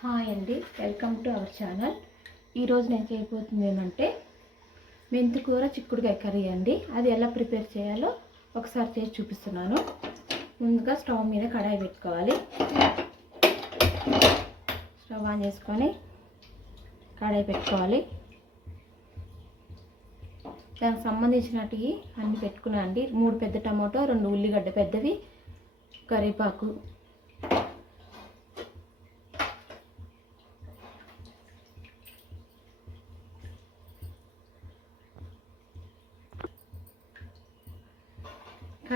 Hi అండి welcome to our channel. ఈరోజు నేను చేయబోతుంది ఏమంటే మెంతికూర చిక్కుడుకాయ కర్రీ అండి. అది ఎలా ప్రిపేర్ చేయాలో ఒకసారి చేసి చూపిస్తున్నాను. ముందుగా స్టవ్ మీద కడాయి పెట్టుకోవాలి. స్టవ్ ఆన్ చేసుకొని కడాయి పెట్టుకోవాలి. దానికి సంబంధించినటివి అన్నీ పెట్టుకున్నాను అండి మూడు పెద్ద టమాటో రెండు ఉల్లిగడ్డ పెద్దవి కరివేపాకు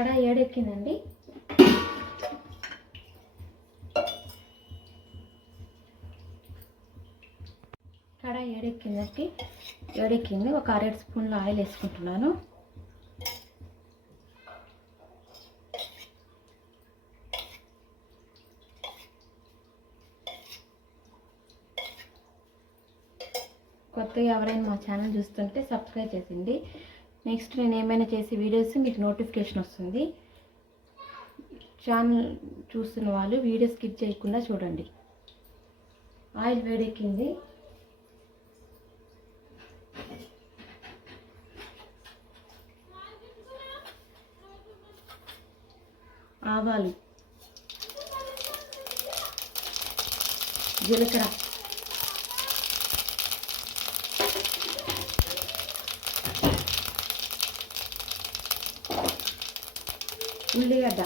కడాయి ఏడెక్కిందండి. కడాయి ఏడెక్కిందండి. ఏడెక్కింది. ఒక అరెడు స్పూన్ల ఆయిల్ వేసుకుంటున్నాను. కొత్తగా ఎవరైనా మా ఛానల్ చూస్తుంటే సబ్స్క్రైబ్ చేసింది నెక్స్ట్ నేను ఏమైనా చేసే వీడియోస్ మీకు నోటిఫికేషన్ వస్తుంది. ఛానల్ చూస్తున్న వాళ్ళు వీడియో స్కిప్ చేయకుండా చూడండి. ఆయిల్ వేడెక్కింది. ఆవాలు. జీలకర్ర. ఉల్లిగడ్డ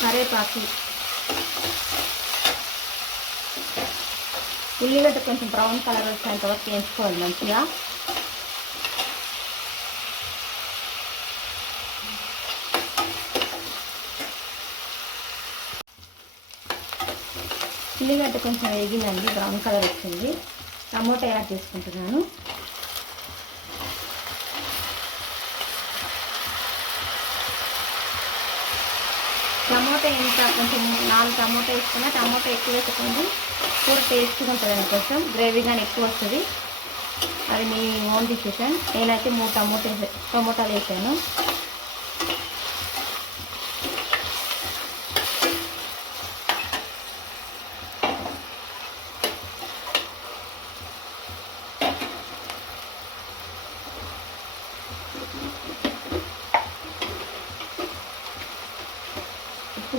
కరేపాకు ఉల్లిగడ్డ కొంచెం బ్రౌన్ కలర్ వచ్చేంత వరకు వేయించుకోవాలి మంచిగా ఉల్లిగడ్డ కొంచెం వేగిందండి బ్రౌన్ కలర్ వచ్చింది. టమోటా యాడ్ చేసుకుంటున్నాను. టమోటా ఎంత కొంచెం నాలుగు టమోటా వేసుకున్నా టమోటా ఎక్కువ వేసుకోండి. కూర టేస్ట్గా ఉంటుంది కొంచెం గ్రేవీ కానీ ఎక్కువ వస్తుంది. అది మీ ఓన్ డిసిషన్ నేనైతే మూడు టమోటా టమోటాలు వేసాను.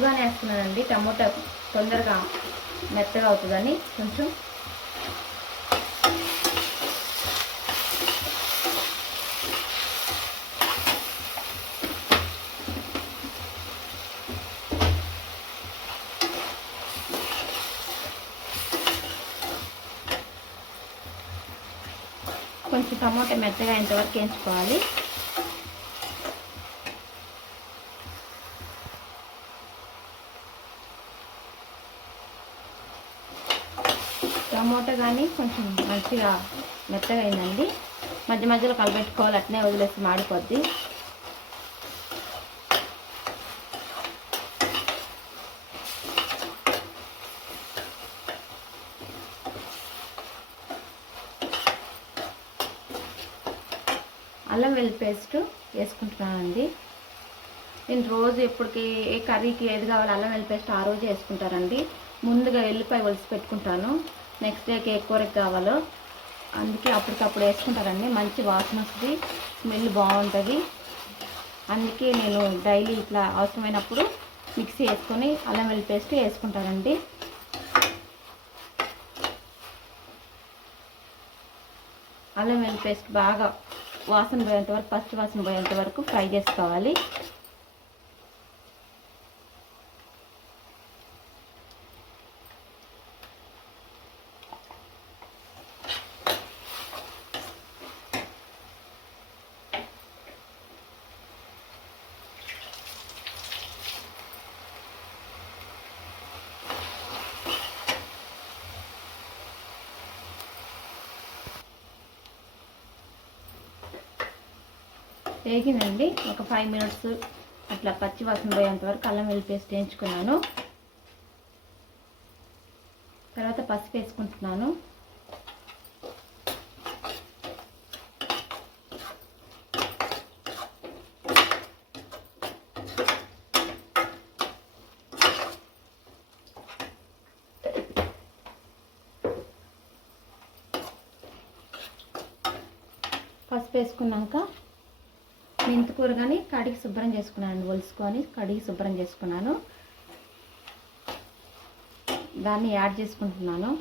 ముందుగానే వేస్తున్నానండి టమోటా తొందరగా మెత్తగా అవుతుందని కొంచెం కొంచెం టమోటా మెత్తగా ఇంతవరకు వేయించుకోవాలి. టమోటా కానీ కొంచెం మంచిగా మెత్తగా అయిందండి. మధ్య మధ్యలో కలబెట్టుకోవాలి అట్నే వదిలేసి మాడిపోద్ది. అల్లం వెల్లి పేస్ట్ వేసుకుంటున్నానండి. నేను రోజు ఎప్పటికి ఏ కర్రీకి ఏది కావాలో అల్లం వెల్లి పేస్ట్ ఆ రోజు వేసుకుంటానండి. ముందుగా ఎల్లిపాయ ఒలిసి పెట్టుకుంటాను. నెక్స్ట్ డేకి ఏ కూరకి కావాలో. అందుకే అప్పటికప్పుడు వేసుకుంటారండి. మంచి వాసన వస్తుంది. స్మెల్ బాగుంటుంది. అందుకే నేను డైలీ ఇట్లా అవసరమైనప్పుడు మిక్సీ వేసుకొని అల్లం వెల్లి పేస్ట్ వేసుకుంటానండి. అల్లం వెల్లి పేస్ట్ బాగా వాసన పోయేంత వరకు పచ్చి వాసన పోయేంత వరకు ఫ్రై చేసుకోవాలి. వేగిందండి ఒక ఫైవ్ మినిట్స్ అట్లా పచ్చి వాసన పోయేంత వరకు అల్లం వెల్లి పేస్ట్ వేయించుకున్నాను. తర్వాత పసుపు వేసుకుంటున్నాను. పసుపు వేసుకున్నాక మెంతికూర కానీ కడిగి శుభ్రం చేసుకున్నాను ఒలుసుకొని కడిగి శుభ్రం చేసుకున్నాను. దాన్ని యాడ్ చేసుకుంటున్నాను.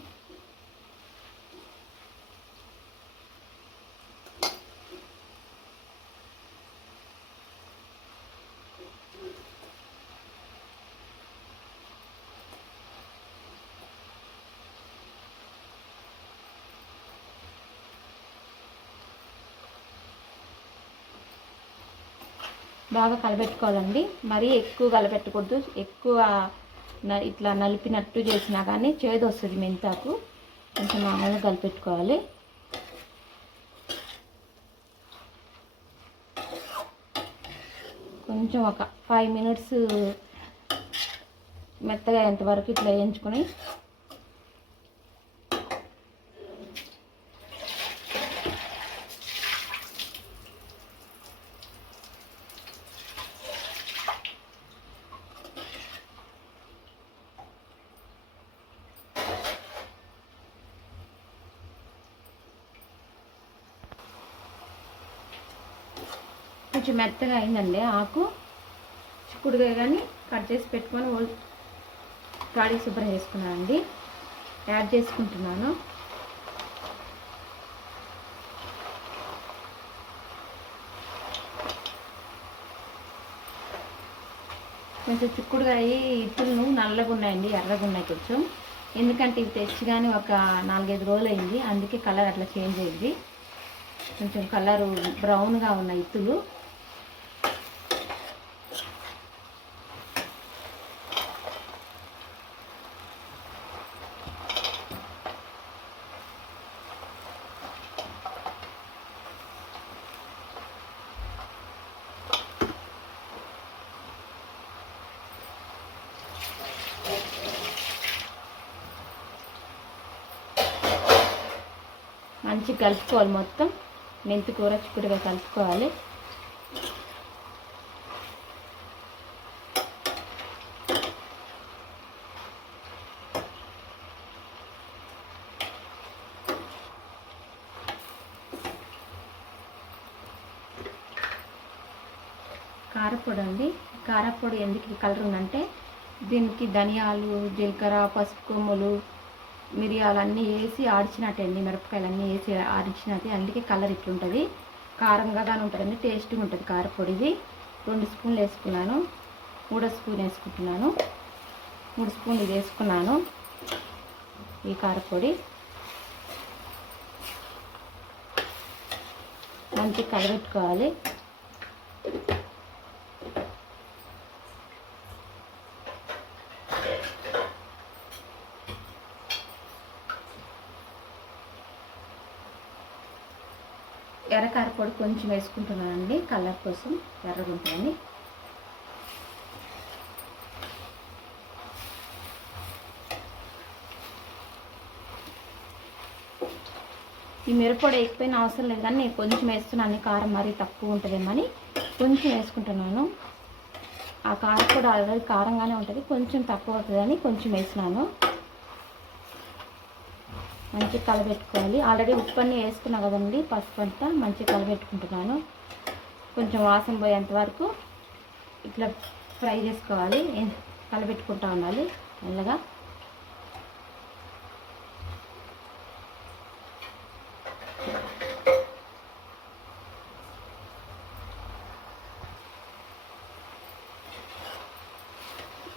బాగా కలబెట్టుకోవాలండి. మరీ ఎక్కువ కలబెట్టకూడదు. ఎక్కువ న- ఇట్లా నలిపినట్టు చేసినా కానీ చేదు వస్తుంది మెంతాకు. కొంచెం మామూలుగా కలిపెట్టుకోవాలి. కొంచెం ఒక ఫైవ్ మినిట్స్ మెత్తగా అయ్యేంతవరకు ఇట్లా వేయించుకొని కొంచెం మెత్తగా అయిందండి ఆకు. చిక్కుడుగా కానీ కట్ చేసి పెట్టుకొని ఓ- గాడి శుభ్రం చేసుకున్నాను అండి. యాడ్ చేసుకుంటున్నాను. కొంచెం చిక్కుడుగాయ ఇత్తులు నల్లగా ఉన్నాయండి ఎర్రగా ఉన్నాయి కొంచెం. ఎందుకంటే ఇవి తెచ్చి కానీ ఒక నాలుగైదు రోజులు అయింది అందుకే కలర్ అట్లా చేంజ్ అయింది. కొంచెం కలరు బ్రౌన్గా ఉన్న ఇత్తులు మంచిగా కలుపుకోవాలి మొత్తం. మెంతి కూర చిక్కుడుగా కలుపుకోవాలి. కారపొడి అండి. కారపొడి ఎందుకు కలర్ ఉందంటే దీనికి ధనియాలు జీలకర్ర పసుపు కొమ్ములు మిరియాలు అన్నీ వేసి ఆడిచినట్టండి మిరపకాయలు అన్నీ వేసి ఆడించినట్టు. అందుకే కలర్ ఇట్లుంటుంది. కారంగా కానీ ఉంటుందండి టేస్ట్గా ఉంటుంది కారపొడిది రెండు స్పూన్లు వేసుకున్నాను. మూడో స్పూన్ వేసుకుంటున్నాను. మూడు స్పూన్లు ఇది వేసుకున్నాను ఈ కారపొడి మంచిగా కలబెట్టుకోవాలి. పొడి కొంచెం వేసుకుంటున్నానండి. కలర్ కోసం ఎర్రగా ఈ మిరపొడి వేయకపోయినా అవసరం లేదు కానీ నేను కొంచెం వేస్తున్నాను. కారం మరీ తక్కువ ఉంటుందేమని కొంచెం వేసుకుంటున్నాను. ఆ కారం కూడా ఆల్రెడీ కారంగానే ఉంటుంది. కొంచెం తక్కువ అవుతుందని కొంచెం వేసినాను మంచిగా కలబెట్టుకోవాలి ఆల్రెడీ ఉప్పు అన్నీ వేసుకున్నా కదండి పసుపు అంతా మంచిగా కలబెట్టుకుంటున్నాను కొంచెం వాసన పోయేంత వరకు ఇట్లా ఫ్రై చేసుకోవాలి. కలబెట్టుకుంటా ఉండాలి మెల్లగా.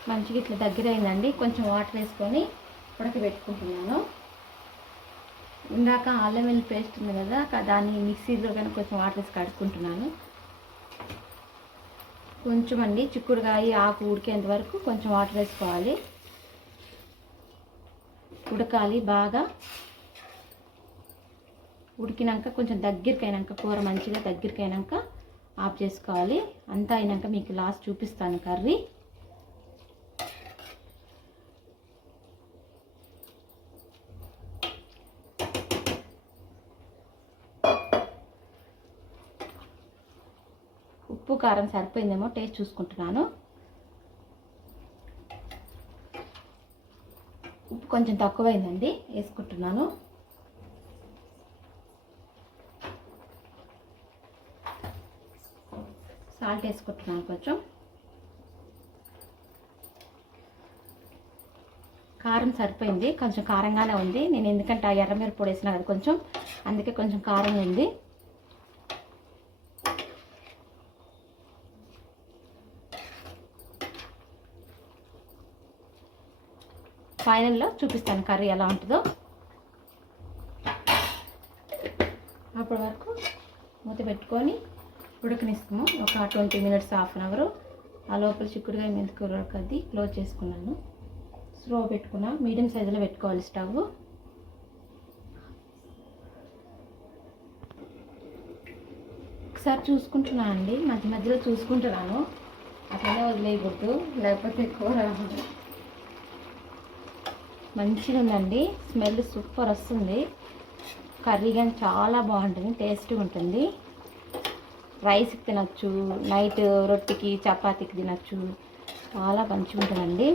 మంచిగా ఇట్లా దగ్గర అయిందండి కొంచెం వాటర్ వేసుకొని ఉడకబెట్టుకుంటున్నాను. ఇందాక అల్లం వెల్లుల్లి పేస్ట్ ఉంది కదా దాన్ని మిక్సీలో కానీ కొంచెం వాటర్ వేసి కడుక్కుంటున్నాను. కొంచెం అండి చిక్కుడుకాయ ఆకు ఉడికేంత వరకు కొంచెం వాటర్ వేసుకోవాలి. ఉడకాలి బాగా. ఉడికినాక కొంచెం దగ్గరికైనాక కూర మంచిగా దగ్గరికి అయినాక ఆఫ్ చేసుకోవాలి. అంతా అయినాక మీకు లాస్ట్ చూపిస్తాను కర్రీ ఉప్పు కారం సరిపోయిందేమో టేస్ట్ చూసుకుంటున్నాను. ఉప్పు కొంచెం తక్కువైందండి వేసుకుంటున్నాను. సాల్ట్ వేసుకుంటున్నాను కొంచెం. కారం సరిపోయింది కొంచెం కారంగానే ఉంది. నేను ఎందుకంటే ఆ ఎర్రమిరప పొడి వేసిన కదా కొంచెం అందుకే కొంచెం కారం ఉంది. ఫైనల్లో చూపిస్తాను కర్రీ ఎలా ఉంటుందో. అప్పటి వరకు మూత పెట్టుకొని ఉడకనిస్తాము. ఒక twenty minutes half an hour. ఆ లోపల చిక్కుడుగా మెంతికూర ఉడకద్ది క్లోజ్ చేసుకున్నాను. స్లో పెట్టుకున్నా మీడియం సైజులో పెట్టుకోవాలి స్టవ్. ఒకసారి చూసుకుంటున్నాను అండి. మధ్య మధ్యలో చూసుకుంటున్నాను. అట్లనే వదిలేయకూడదు. లేకపోతే కూర మంచిగా ఉందండి స్మెల్ సూపర్ వస్తుంది. కర్రీ కానీ చాలా బాగుంటుంది టేస్ట్గా ఉంటుంది. రైస్కి తినచ్చు నైట్ రొట్టెకి చపాతీకి తినచ్చు. చాలా మంచిగా ఉంటుందండి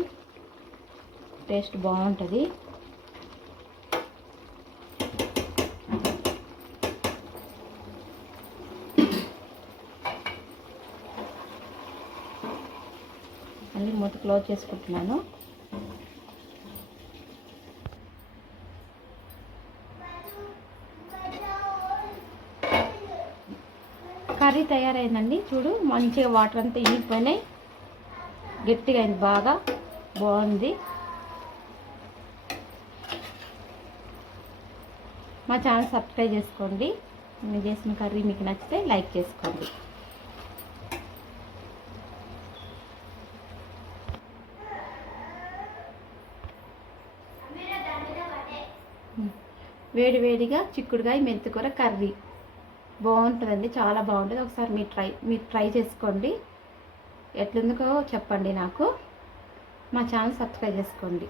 టేస్ట్ బాగుంటుంది. మళ్ళీ మూత క్లోజ్ చేసుకుంటున్నాను. కర్రీ తయారైందండి. చూడు మంచిగా వాటర్ అంతా ఇనిగిపోయినాయి. గట్టిగా అయింది బాగా. బాగుంది. మా ఛానల్ సబ్స్క్రైబ్ చేసుకోండి. నేను చేసిన కర్రీ మీకు నచ్చితే లైక్ చేసుకోండి. వేడి వేడిగా చిక్కుడుకాయ మెంతికూర కర్రీ. బాగుంటుందండి చాలా బాగుంటుంది. ఒకసారి మీరు ట్రై మీరు ట్రై చేసుకోండి. ఎట్లుందుకో చెప్పండి నాకు. మా ఛానల్ సబ్స్క్రైబ్ చేసుకోండి.